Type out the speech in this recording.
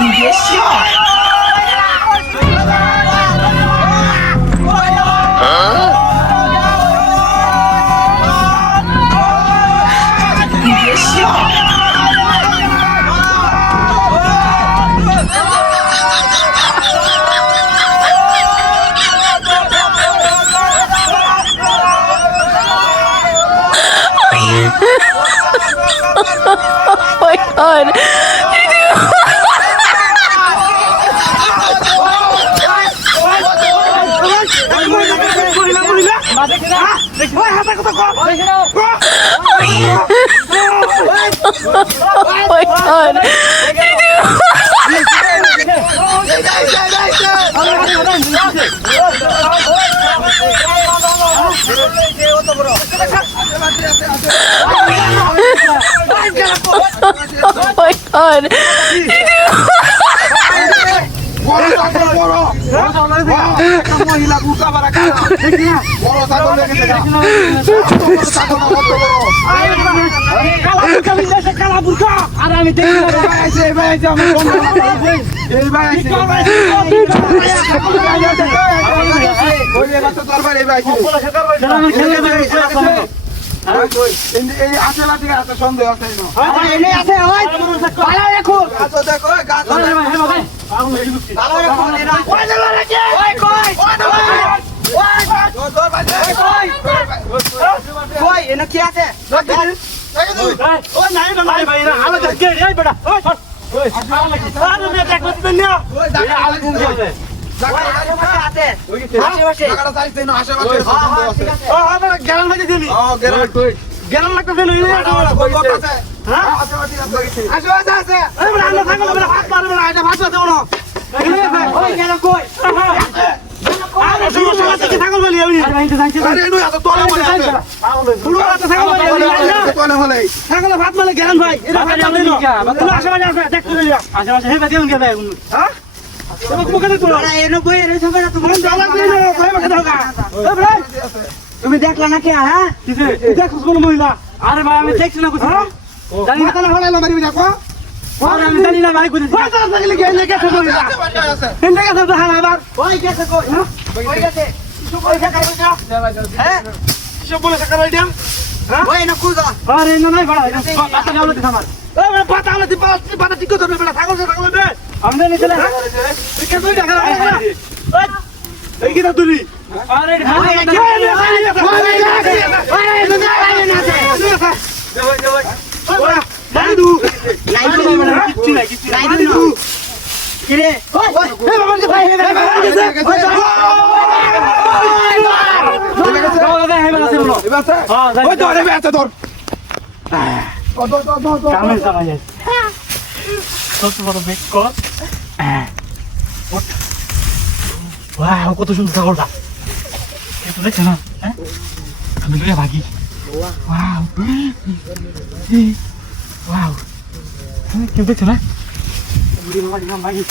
你别笑。你别笑。Oh my god. Oh my god. Oh my god. তুমি দেখলা না কে হ্যাঁ দেখছ কোন মহিলা আরে ভাই আমি দেখছি না কিছু জানি না তাহলে হলাইলো মারি দেখো আরে আমি জানি না ভাই কই কথা লাগলে গেলে গেছে মহিলা হিন্দে গেছে তো হ্যাঁ আবার ওই গেছে কই কই গেছে কিছু কই দেখা কইছো হ্যাঁ কিছু বলে সাকা রাইডিয়া হ্যাঁ ওই না কুজা আরে না নাই বড় পাতা গাওলে দিছ আমার ওই পাতা গাওলে দিছ পাতা ঠিক করে বেটা ছাগল ছাগল দে আমনে নিচে ঠিক কই দেখা ওই এই কি তুই আরে কত সুন্দর ছাগলটা এত দেখছে না হ্যাঁ আমি লইয়া ভাগি ওয়াও ওয়াও কেউ দেখছে না ভাগি